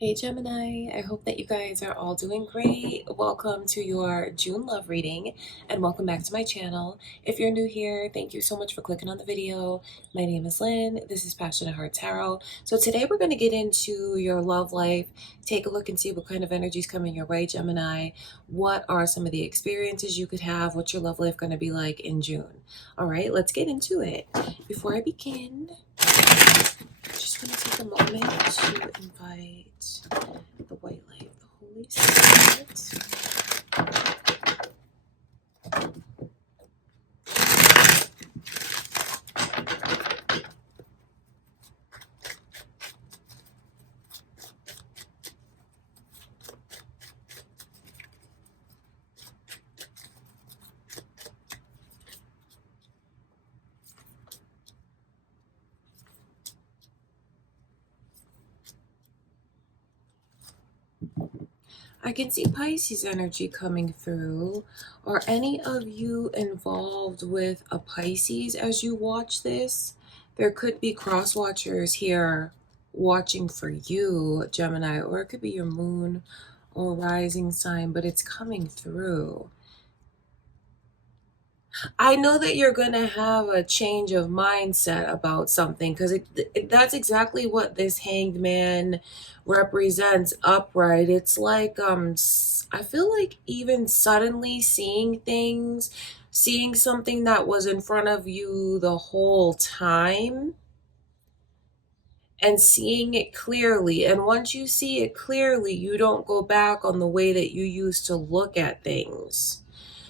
Hey Gemini, I hope that you guys are all doing great. Welcome to your June love reading and welcome back to my channel. If you're new here, thank you so much for clicking on the video. My name is Lynn. This is Passionate Heart Tarot. So today we're going to get into your love life, take a look and see what kind of energy is coming your way, Gemini. What are some of the experiences you could have? What's your love life going to be like in June? All right, let's get into it. Before I begin, just going to take a moment to invite the white light, the Holy Spirit. I can see Pisces energy coming through. Are any of you involved with a Pisces as you watch this? There could be cross watchers here watching for you, Gemini, or it could be your moon or rising sign, but it's coming through. I know that you're going to have a change of mindset about something because that's exactly what this hanged man represents upright. It's like I feel like even suddenly seeing things, seeing something that was in front of you the whole time and seeing it clearly. And once you see it clearly, you don't go back on the way that you used to look at things.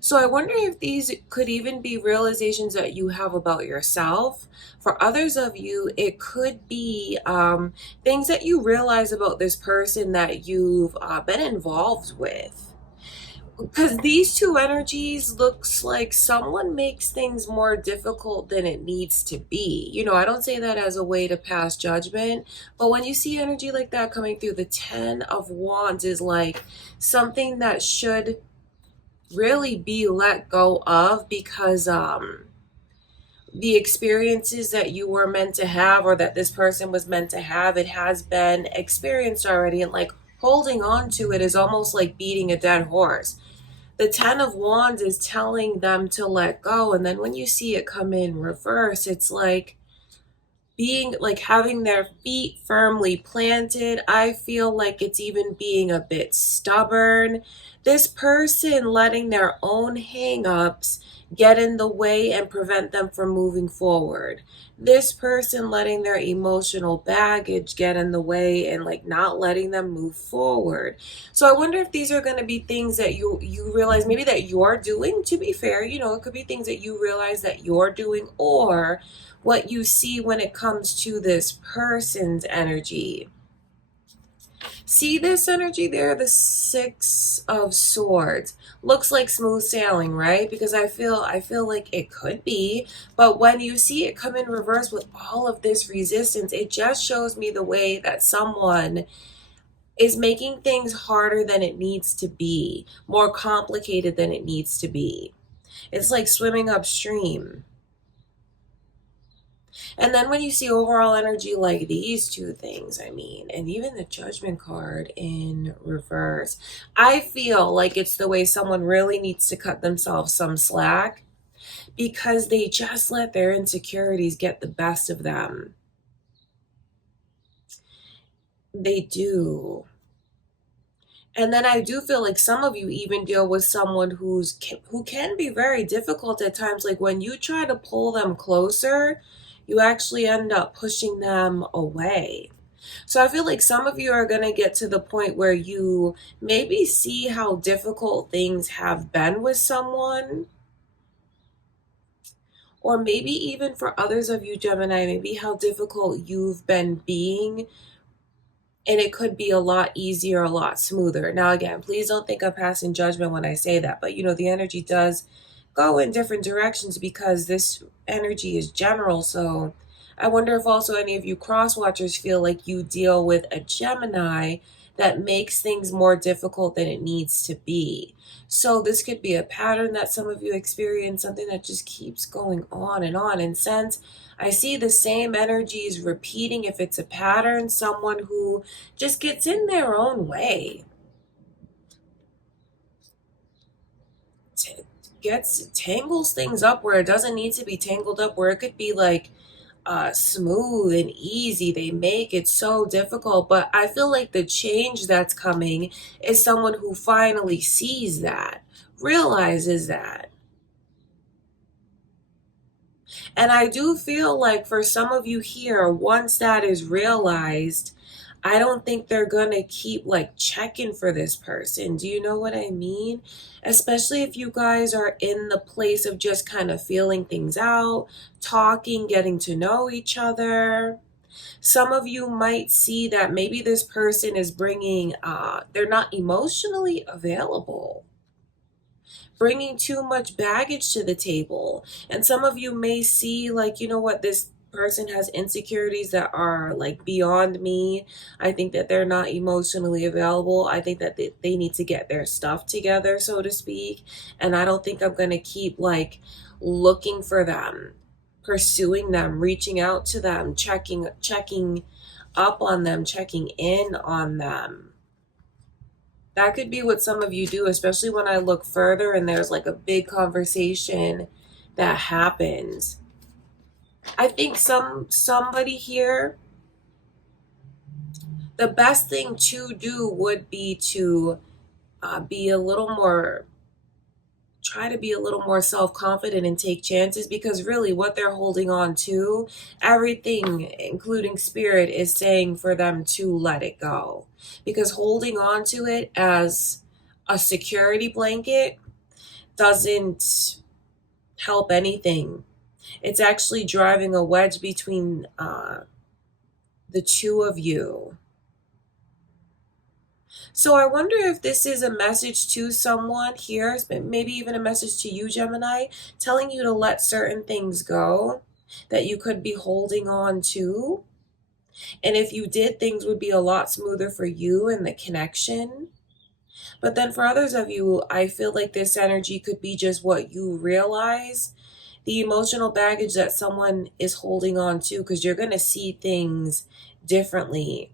So I wonder if these could even be realizations that you have about yourself. For others of you, it could be things that you realize about this person that you've been involved with. Because these two energies looks like someone makes things more difficult than it needs to be. You know, I don't say that as a way to pass judgment, but when you see energy like that coming through, the 10 of Wands is like something that should really be let go of because the experiences that you were meant to have or that this person was meant to have, it has been experienced already, and like holding on to it is almost like beating a dead horse. The 10 of Wands is telling them to let go, and then when you see it come in reverse, it's like being like having their feet firmly planted. I feel like it's even being a bit stubborn. This person letting their own hang-ups get in the way and prevent them from moving forward. This person letting their emotional baggage get in the way and like not letting them move forward. So I wonder if these are going to be things that you realize maybe that you're doing. To be fair, you know, it could be things that you realize that you're doing, or what you see when it comes to this person's energy. See this energy there, the 6 of Swords. Looks like smooth sailing, right? Because I feel like it could be, but when you see it come in reverse with all of this resistance, it just shows me the way that someone is making things harder than it needs to be, more complicated than it needs to be. It's like swimming upstream. And then when you see overall energy like these two things, I mean, and even the Judgment card in reverse, I feel like it's the way someone really needs to cut themselves some slack because they just let their insecurities get the best of them. They do. And then I do feel like some of you even deal with someone who can be very difficult at times. Like when you try to pull them closer, you actually end up pushing them away. So I feel like some of you are going to get to the point where you maybe see how difficult things have been with someone. Or maybe even for others of you, Gemini, maybe how difficult you've been being, and it could be a lot easier, a lot smoother. Now, again, please don't think I'm passing judgment when I say that, but you know, the energy does go in different directions because this energy is general. So I wonder if also any of you cross watchers feel like you deal with a Gemini that makes things more difficult than it needs to be. So this could be a pattern that some of you experience, something that just keeps going on and on. And since I see the same energies repeating, if it's a pattern, someone who just gets in their own way, tangles things up where it doesn't need to be tangled up, where it could be like smooth and easy. They make it so difficult. But I feel like the change that's coming is someone who finally sees that, realizes that. And I do feel like for some of you here, once that is realized, I don't think they're gonna keep like checking for this person. Do you know what I mean? Especially if you guys are in the place of just kind of feeling things out, talking, getting to know each other. Some of you might see that maybe this person is bringing, they're not emotionally available, bringing too much baggage to the table. And some of you may see, like, you know what, this person has insecurities that are like beyond me. I think that they're not emotionally available. I think that they need to get their stuff together, so to speak. And I don't think I'm going to keep like looking for them, pursuing them, reaching out to them, checking up on them, checking in on them. That could be what some of you do, especially when I look further and there's like a big conversation that happens. I think somebody here, the best thing to do would be to be a little more, try to be a little more self-confident and take chances, because really what they're holding on to, everything including spirit is saying for them to let it go, because holding on to it as a security blanket doesn't help anything. It's actually driving a wedge between the two of you. So I wonder if this is a message to someone here, maybe even a message to you, Gemini, telling you to let certain things go that you could be holding on to. And if you did, things would be a lot smoother for you and the connection. But then for others of you, I feel like this energy could be just what you realize, the emotional baggage that someone is holding on to, because you're going to see things differently.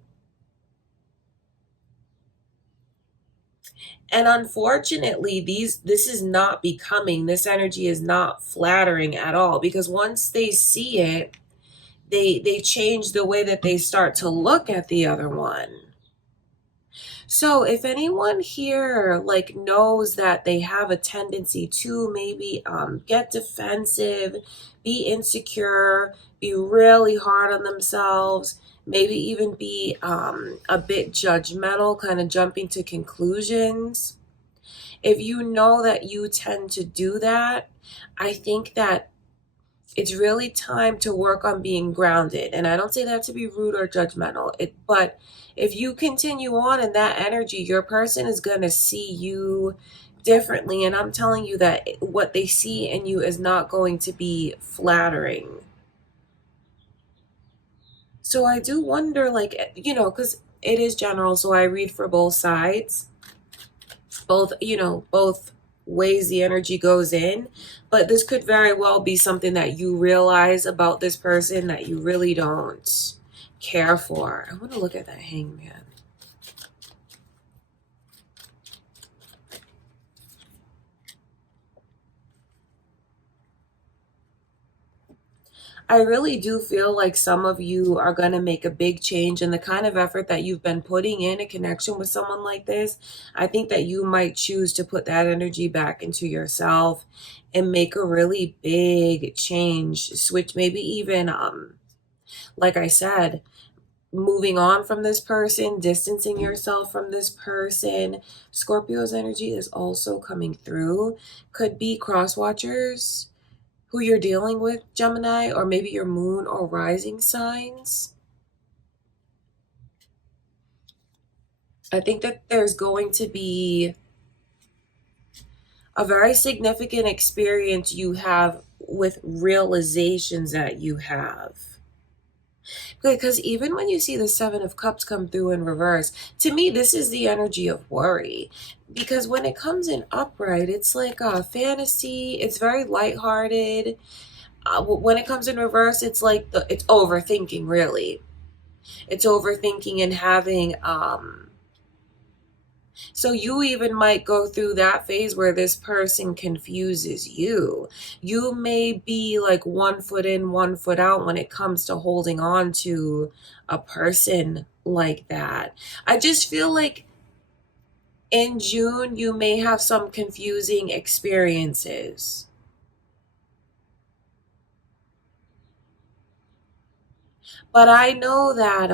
And unfortunately, this is not becoming, this energy is not flattering at all, because once they see it, they change the way that they start to look at the other one. So if anyone here like knows that they have a tendency to maybe get defensive, be insecure, be really hard on themselves, maybe even be a bit judgmental, kind of jumping to conclusions. If you know that you tend to do that, I think that it's really time to work on being grounded. And I don't say that to be rude or judgmental, but if you continue on in that energy, your person is going to see you differently. And I'm telling you that what they see in you is not going to be flattering. So I do wonder, like, you know, because it is general, so I read for both sides, both, you know, both ways the energy goes in. But this could very well be something that you realize about this person that you really don't care for. I want to look at that hangman. I really do feel like some of you are going to make a big change, and the kind of effort that you've been putting in a connection with someone like this, I think that you might choose to put that energy back into yourself and make a really big change, switch, maybe even, like I said, moving on from this person, distancing yourself from this person. Scorpio's energy is also coming through. Could be cross watchers who you're dealing with, Gemini, or maybe your moon or rising signs. I think that there's going to be a very significant experience you have with realizations that you have. Because even when you see the Seven of Cups come through in reverse, to me, this is the energy of worry. Because when it comes in upright, it's like a fantasy. It's very lighthearted. When it comes in reverse, it's like it's overthinking, really. It's overthinking and having so you even might go through that phase where this person confuses you. You may be like 1 foot in, 1 foot out when it comes to holding on to a person like that. I just feel like in June, you may have some confusing experiences. But I know that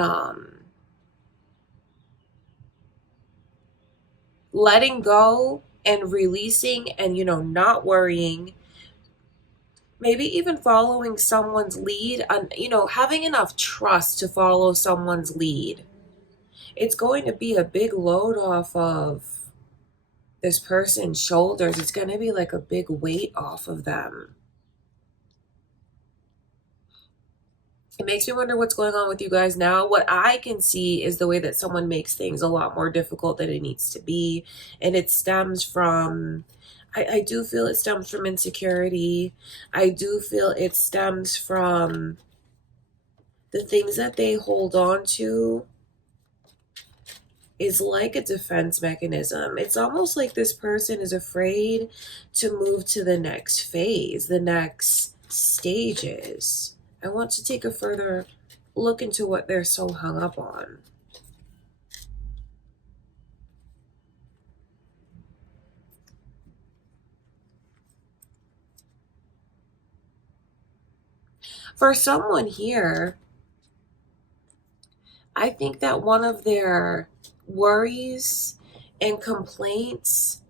letting go and releasing and not worrying, maybe even following someone's lead, and having enough trust to follow someone's lead, it's going to be a big load off of this person's shoulders. It's going to be like a big weight off of them. It makes me wonder what's going on with you guys now. What I can see is the way that someone makes things a lot more difficult than it needs to be. And it stems from, I do feel it stems from insecurity. I do feel it stems from the things that they hold on to is like a defense mechanism. It's almost like this person is afraid to move to the next phase, the next stages. I want to take a further look into what they're so hung up on. For someone here, I think that one of their worries and complaints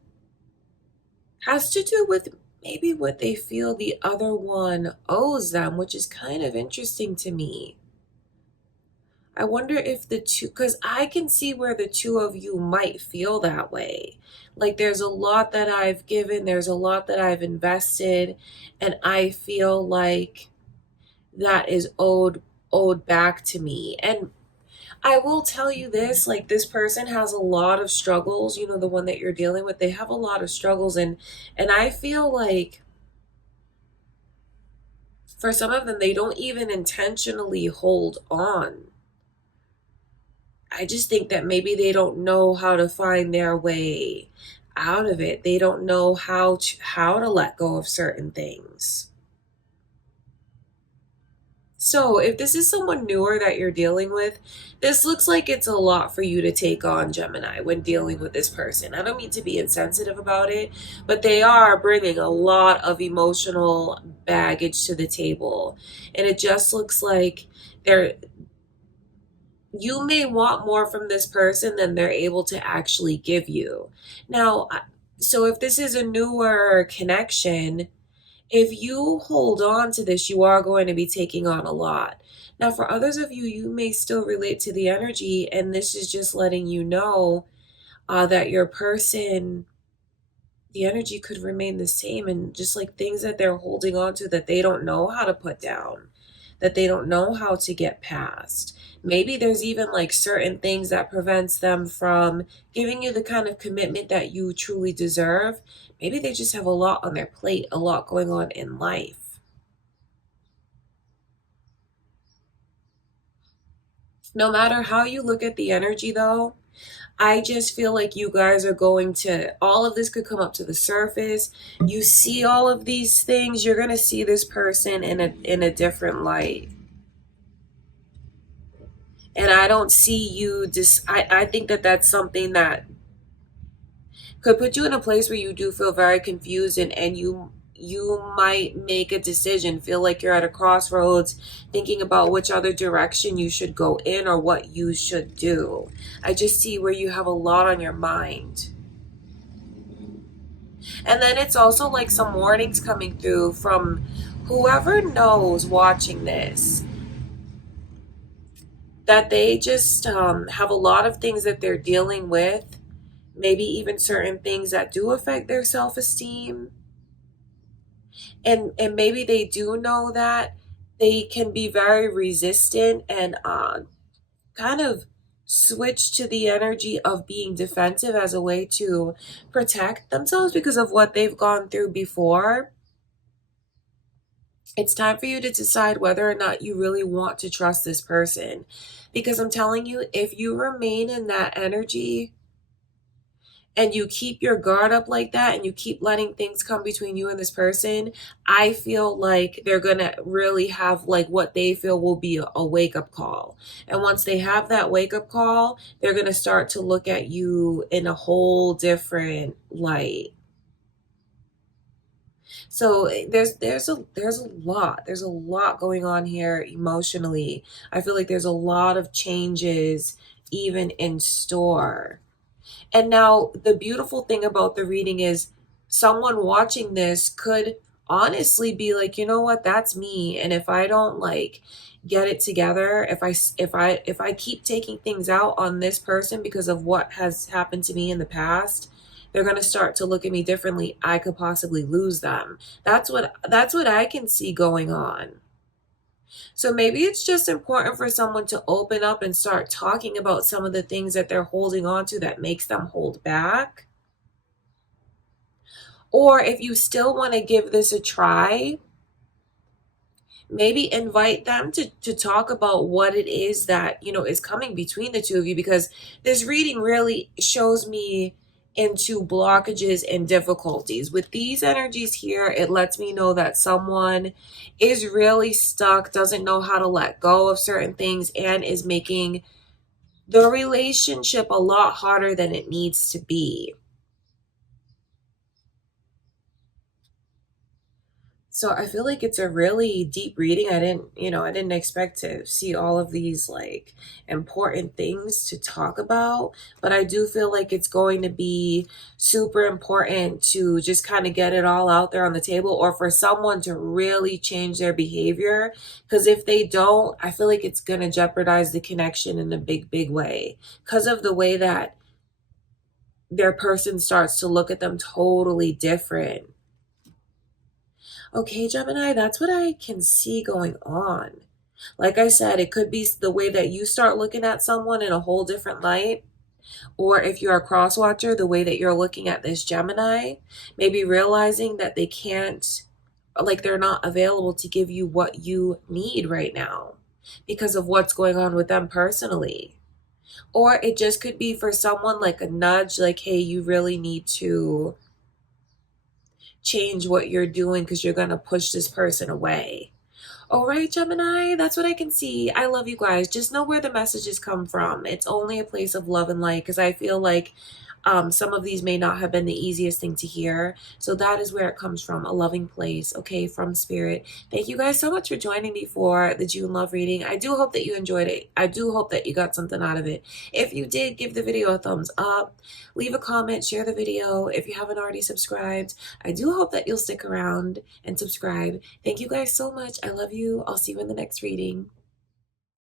has to do with maybe what they feel the other one owes them, which is kind of interesting to me. I wonder if the two, because I can see where the two of you might feel that way. Like there's a lot that I've given, there's a lot that I've invested, and I feel like that is owed back to me. And I will tell you this, like this person has a lot of struggles, the one that you're dealing with, they have a lot of struggles, and I feel like for some of them they don't even intentionally hold on. I just think that maybe they don't know how to find their way out of it. They don't know how to let go of certain things. So if this is someone newer that you're dealing with, this looks like it's a lot for you to take on, Gemini, when dealing with this person. I don't mean to be insensitive about it, but they are bringing a lot of emotional baggage to the table. And it just looks like you may want more from this person than they're able to actually give you. Now, so if this is a newer connection, if you hold on to this, you are going to be taking on a lot. Now, for others of you, you may still relate to the energy, and this is just letting you know that your person, the energy could remain the same, and just like things that they're holding on to that they don't know how to put down, that they don't know how to get past. Maybe there's even like certain things that prevents them from giving you the kind of commitment that you truly deserve. Maybe they just have a lot on their plate, a lot going on in life. No matter how you look at the energy though, I just feel like you guys are going to, all of this could come up to the surface. You see all of these things, you're going to see this person in a different light. And I don't see you I think that that's something that could put you in a place where you do feel very confused, and you might make a decision, feel like you're at a crossroads, thinking about which other direction you should go in or what you should do. I just see where you have a lot on your mind. And then it's also like some warnings coming through from whoever knows watching this, that they just have a lot of things that they're dealing with, maybe even certain things that do affect their self-esteem. And maybe they do know that, they can be very resistant and kind of switch to the energy of being defensive as a way to protect themselves because of what they've gone through before. It's time for you to decide whether or not you really want to trust this person. Because I'm telling you, if you remain in that energy and you keep your guard up like that and you keep letting things come between you and this person, I feel like they're going to really have like what they feel will be a wake-up call. And once they have that wake-up call, they're going to start to look at you in a whole different light. So there's a lot going on here emotionally. I feel like there's a lot of changes even in store. And now the beautiful thing about the reading is someone watching this could honestly be like, you know what, that's me. And if I don't like get it together, if I keep taking things out on this person because of what has happened to me in the past, they're going to start to look at me differently. I could possibly lose them. That's what I can see going on. So maybe it's just important for someone to open up and start talking about some of the things that they're holding on to that makes them hold back. Or if you still want to give this a try, maybe invite them to talk about what it is that, is coming between the two of you, because this reading really shows me into blockages and difficulties. With these energies here, it lets me know that someone is really stuck, doesn't know how to let go of certain things, and is making the relationship a lot harder than it needs to be. So I feel like it's a really deep reading. I didn't expect to see all of these like important things to talk about, but I do feel like it's going to be super important to just kind of get it all out there on the table, or for someone to really change their behavior. Because if they don't, I feel like it's going to jeopardize the connection in a big, big way because of the way that their person starts to look at them totally different. Okay, Gemini, that's what I can see going on. Like I said, it could be the way that you start looking at someone in a whole different light. Or if you're a cross watcher, the way that you're looking at this Gemini, maybe realizing that they can't, like they're not available to give you what you need right now because of what's going on with them personally. Or it just could be for someone like a nudge, like, hey, you really need to change what you're doing because you're going to push this person away. All right, Gemini, that's what I can see. I love you guys. Just know where the messages come from. It's only a place of love and light, because I feel like some of these may not have been the easiest thing to hear. So that is where it comes from, a loving place, okay, from spirit. Thank you guys so much for joining me for the June love reading. I do hope that you enjoyed it. I do hope that you got something out of it. If you did, give the video a thumbs up, leave a comment, share the video. If you haven't already subscribed, I do hope that you'll stick around and subscribe. Thank you guys so much. I love you. I'll see you in the next reading.